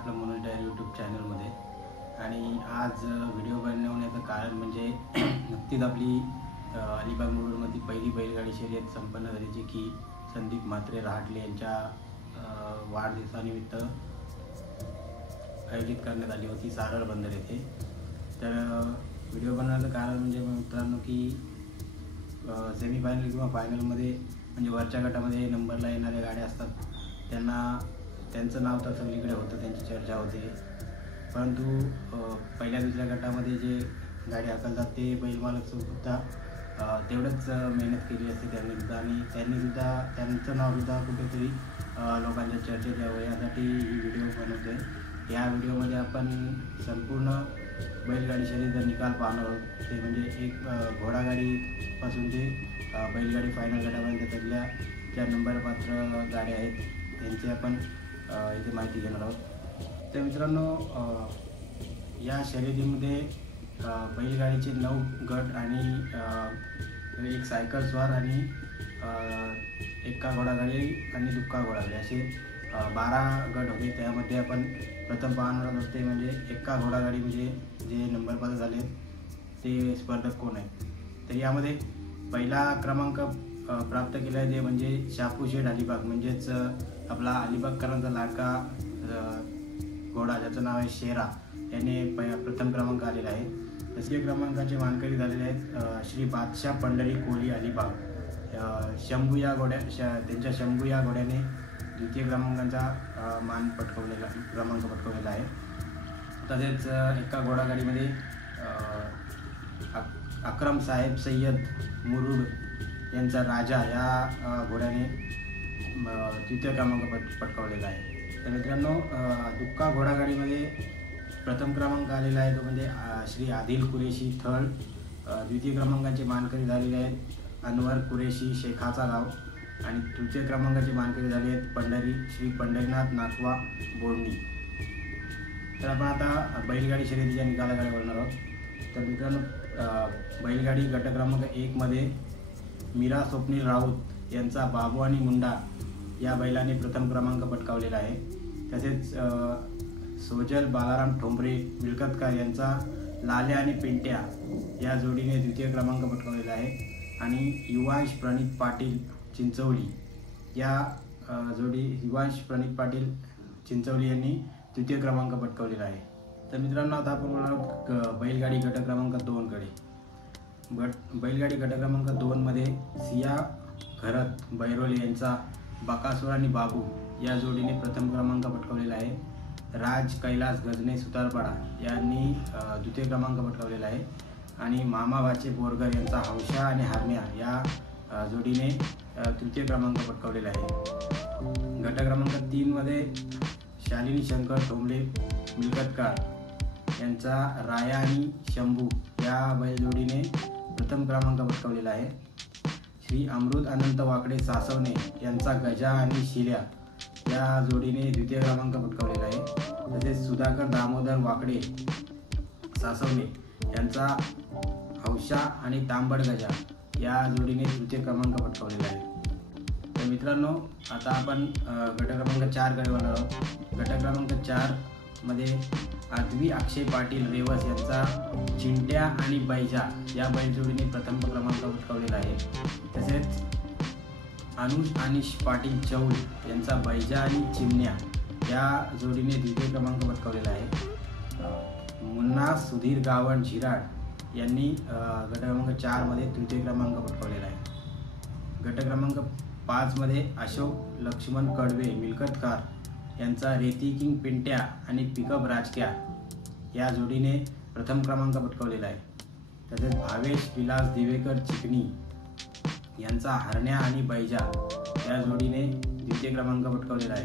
आपलं Manoj diary YouTube चॅनलमध्ये. आणि आज व्हिडिओ बनवण्याचं कारण म्हणजे नुकतीच आपली अलिबाग मुरुडमधली पहिली बैलगाडी शर्यत संपन्न झाली, जी की संदीप म्हात्रे रहाटले यांच्या वाढदिवसानिमित्त आयोजित करण्यात आली होती सारळ बंदर येथे. तर व्हिडिओ बनवण्याचं कारण म्हणजे मित्रांनो की सेमीफायनल किंवा फायनलमध्ये म्हणजे वरच्या गटामध्ये नंबरला येणाऱ्या गाड्या असतात, त्यांचं नाव तर सगळीकडे होतं, त्यांची चर्चा होते. परंतु पहिल्या दुसऱ्या गटामध्ये जे गाडी हाकलतात ते बैलमालकसुद्धा तेवढंच मेहनत केली असते त्यांनीसुद्धा, आणि त्यांचं नावसुद्धा कुठेतरी लोकांच्या चर्चेत यावं यासाठी ही व्हिडिओ बनवतो आहे. या व्हिडिओमध्ये आपण संपूर्ण बैलगाडी शर्यतीचा निकाल पाहणार आहोत. ते म्हणजे एक घोडागाडीपासून ते बैलगाडी फायनल गटापर्यंत त्यातल्या ज्या नंबरपात्र गाड्या आहेत त्यांची आपण इथे माहिती घेणार आहोत. तर मित्रांनो, या शर्यतीमध्ये बैलगाडीचे 9 गट आणि एक सायकल स्वार आणि एक्का घोडागाडी आणि दुक्का घोडागाडी असे 12 गट होते. त्यामध्ये आपण प्रथम पाहणार आहोत ते म्हणजे एक्का घोडागाडी, म्हणजे जे नंबरपात्र झाले ते स्पर्धक कोण आहेत. तर यामध्ये पहिला क्रमांक प्राप्त केला आहे ते म्हणजे शापूशेठ अलिबाग, म्हणजेच आपला अलिबागकरांचा लाडका घोडा ज्याचं नाव आहे शेरा, याने प्रथम क्रमांक आलेला आहे. तृतीय क्रमांकाचे मानकरी झालेले आहेत श्री बादशाह पंढरी कोली अलिबाग. शंभू या त्यांच्या शंभू या घोड्याने द्वितीय क्रमांकाचा क्रमांक पटकवलेला आहे. तसेच एका घोडागाडीमध्ये अक्रम साहेब सय्यद मुरुड यांचा राजा या घोड्याने तृतीय क्रमांक पटकावलेला आहे. तर मित्रांनो, दुक्का घोडागाडीमध्ये प्रथम क्रमांक आलेला आहे तो म्हणजे श्री आदिल कुरेशी थळ. द्वितीय क्रमांकाचे मानकरी झालेले आहेत अनवर कुरेशी शेखाचा गाव, आणि तृतीय क्रमांकाचे मानकरी झाले आहेत श्री पंढरीनाथ नाकवा बोर्णी. तर आपण आता बैलगाडी शर्यतीच्या निकालाकडे वळणार आहोत. तर मित्रांनो, बैलगाडी गट क्रमांक 1 मध्ये मीरा स्वप्नील राऊत यांचा बाबू आणि मुंडा या बैलाने प्रथम क्रमांक पटकावलेला आहे. तसेच सोजल बालाराम ठोंबरे मिळकतकार यांचा लाल्या आणि पेंट्या या जोडीने द्वितीय क्रमांक पटकावलेला आहे. आणि युवांश प्रणित पाटील चिंचवली या युवांश प्रणित पाटील चिंचवली यांनी तृतीय क्रमांक पटकावलेला आहे. तर मित्रांनो, आता आपण बोलणार आहोत बैलगाडी गट क्रमांक 2 कडे. बैलगाडी गट क्रमांक 2 मध्ये सिया घरत बैरोले यांचा बकासूर आणि बाबू या जोडीने प्रथम क्रमांक पटकावलेला आहे. राज कैलास गजने सुतारपाडा यांनी द्वितीय क्रमांक पटकावलेला आहे. आणि मामा वाचे बोरगर यांचा हौशा आणि हारण्या या जोडीने तृतीय क्रमांक पटकावलेला आहे. गट क्रमांक 3 मध्ये शालिनी शंकर ठोंबले मिळकतकार यांचा राया आणि शंभू या बैलजोडीने प्रथम क्रमांक पटकावलेला आहे. श्री अमृत अनंत वाकडे सासवणे यांचा गजा आणि शिल्या या जोडीने द्वितीय क्रमांक पटकावलेला आहे. तसेच सुधाकर दामोदर वाकडे सासवणे यांचा हौशा आणि तांबड गजा या जोडीने तृतीय क्रमांक पटकावलेला आहे. तर मित्रांनो, आता आपण गट क्रमांक 4 कडे वळणार आहोत. गट क्रमांक 4 मध्ये आदवी अक्षय पाटील रेवस यांचा चिंट्या आणि बैजा या बैलजोडीने प्रथम क्रमांक पटकावलेला आहे. तसेच अनुष अनिश पाटील चौल यांचा बैजा आणि चिमण्या या जोडीने द्वितीय क्रमांक पटकावलेला आहे. मुन्ना सुधीर गावण झिराड यांनी गट क्रमांक 4 मध्ये तृतीय क्रमांक पटकावलेला आहे. गट क्रमांक 5 मध्ये अशोक लक्ष्मण कडवे मिळकतकार यांचा रेती किंग पिंट्या आणि पिकअप राजक्या या जोडीने प्रथम क्रमांक पटकावलेला आहे. तसेच भावेश विलास दिवेकर चिकणी यांचा हरण्या आणि बैजा या जोडीने द्वितीय क्रमांक पटकावलेला आहे.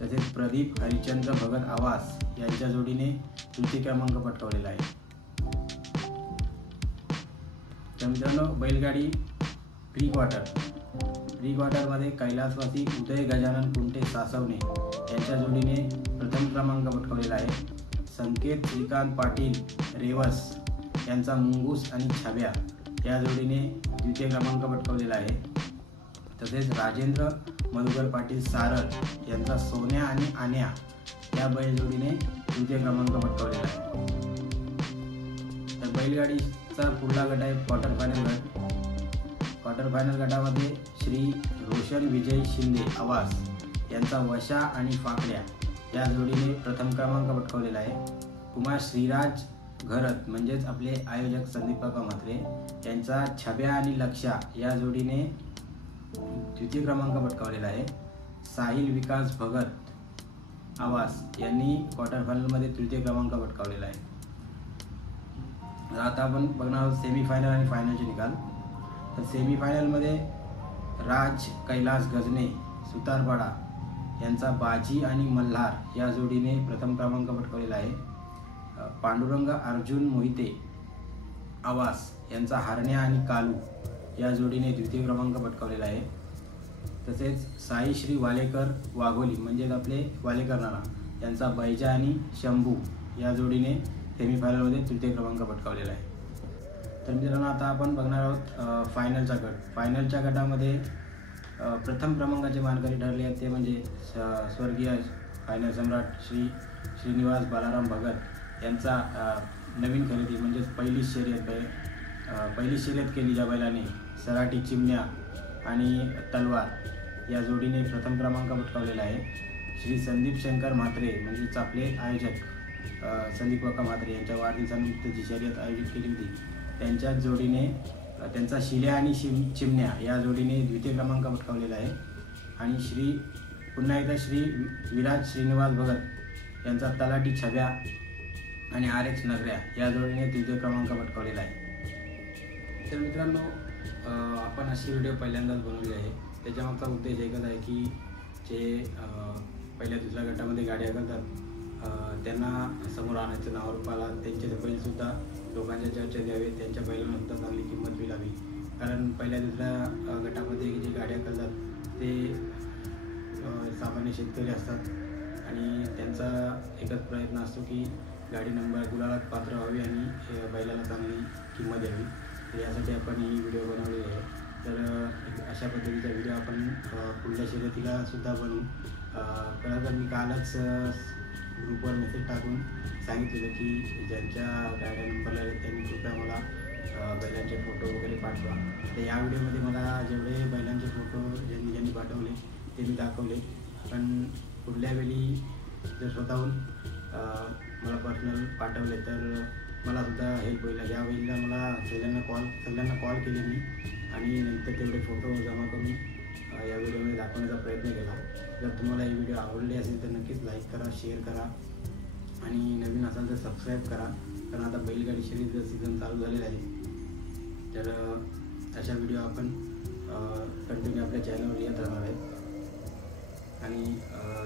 तसेच प्रदीप हरिचंद्र भगत आवास यांच्या जोडीने तृतीय क्रमांक पटकावलेला आहे. तर मित्रांनो, बैलगाडी प्री क्वार्टरमध्ये कैलासवासी उदय गजानन कुंटे सासवणे यांच्या जोडीने प्रथम क्रमांक पटकावलेला आहे. संकेत श्रीकांत पाटील रेवस यांचा मुंगूस आणि छाव्या या जोडीने द्वितीय क्रमांक पटकावलेला आहे. तसेच राजेंद्र मधुकर पाटील सारळ यांचा सोन्या आणि आन्या या बैलजोडीने तृतीय क्रमांक पटकावलेला आहे. तर बैलगाडीचा पुढला गट आहे क्वार्टर फायनल गट. क्वार्टर फायनल गटामध्ये श्री रोशन विजय शिंदे आवास यांचा वशा आणि फाकड्या या जोडीने प्रथम क्रमांक पटकावलेला आहे. कुमार श्रीराज घरत म्हणजेच आपले आयोजक संदीप काका म्हात्रे यांचा छब्या आणि लक्षा या जोडीने द्वितीय क्रमांक पटकावलेला आहे. साहिल विकास भगत आवास यांनी क्वार्टर फायनलमध्ये तृतीय क्रमांक पटकावलेला आहे. आता आपण बघणार आहोत सेमीफायनल आणि फायनलचे निकाल. तर सेमीफायनलमध्ये राज कैलास गजने सुतारपाडा यांचा बाजी आणि मल्हार या जोडीने प्रथम क्रमांक पटकावलेला आहे. पांडुरंग अर्जुन मोहिते आवास यांचा हरण्या आणि कालू या जोडीने द्वितीय क्रमांक पटकावलेला आहे. तसेच साईश्री वालेकर वाघोली म्हणजेच आपले वालेकर नाना यांचा बैजा आणि शंभू या जोडीने सेमीफायनलमध्ये तृतीय क्रमांक पटकावलेला आहे. तर मित्रांनो आता आपण बघणार आहोत फायनलचा गट. फायनलच्या गटामध्ये प्रथम क्रमांकाचे मानकरी ठरले आहेत ते म्हणजे स्वर्गीय फायनल सम्राट श्री श्रीनिवास बालाराम भगत यांचा नवीन खरेदी म्हणजेच पहिली शर्यत केली ज्या बैलाने सराटी चिमण्या आणि तलवार या जोडीने प्रथम क्रमांक पटकावलेला आहे. श्री संदीप शंकर म्हात्रे म्हणजेच आपले आयोजक संदीप काका म्हात्रे यांच्या वाढदिवसानिमित्त जी शर्यत आयोजित केली होती त्यांच्याच जोडीने त्यांचा शिल्या आणि चिमण्या या जोडीने द्वितीय क्रमांक पटकावलेला आहे. आणि पुन्हा एकदा श्री विराज श्रीनिवास भगत यांचा तलाठी छब्या आणि RX नगऱ्या या जोडीने तृतीय क्रमांक पटकावलेला आहे. तर मित्रांनो आपण अशी व्हिडिओ पहिल्यांदाच बनवली आहे. त्याच्यामागचा उद्देश एकच आहे की जे पहिल्या दुसऱ्या गटामध्ये गाड्या करतात त्यांना समोर आणायचं नावारूपाला त्यांचे बैलसुद्धा लोकांच्या चर्चा द्यावे, त्यांच्या बैलांनासुद्धा चांगली किंमत मिळावी. कारण पहिल्या दुसऱ्या गटामध्ये जे गाड्या करतात ते सामान्य शेतकरी असतात आणि त्यांचा एकच प्रयत्न असतो की गाडी नंबर गुलाला पात्र व्हावी आणि बैलाला चांगली किंमत द्यावी. तर यासाठी आपण ही व्हिडिओ बनवलेली आहे. तर अशा पद्धतीचा व्हिडिओ आपण पुढल्या शर्यतीला सुद्धा बनवू. खरं तर मी कालच ग्रुपवर मेसेज टाकून सांगितलेलं की ज्यांच्या गाड्या नंबरला आले त्यांनी कृपया मला बैलांचे फोटो वगैरे पाठवा. तर या व्हिडिओमध्ये मला जेवढे बैलांचे फोटो ज्यांनी पाठवले ते मी दाखवले. पण पुढल्या वेळी जर स्वतःहून मला पर्सनल पाठवले तर मलासुद्धा हेल्प होईल. या वेळेला मला सगळ्यांना कॉल केले मी आणि नंतर तेवढे फोटो जमा करून या व्हिडिओमध्ये दाखवण्याचा प्रयत्न केला. जर तुम्हाला ही व्हिडिओ आवडली असेल तर नक्कीच लाईक करा, शेअर करा आणि नवीन असाल तर सबस्क्राईब करा. कारण आता बैलगाडी शर्यतीचा सीझन चालू झालेला आहे. तर अशा व्हिडिओ आपण कंटिन्यू आपल्या चॅनलवर येत राहणार आहेत. आणि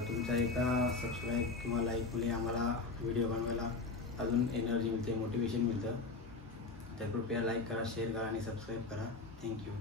तुमचा एका सबस्क्राईब किंवा लाईकमुळे आम्हाला व्हिडिओ बनवायला अजून एनर्जी मिळते, मोटिवेशन मिळतं. तर कृपया लाईक करा, शेअर करा आणि सबस्क्राईब करा. थँक्यू.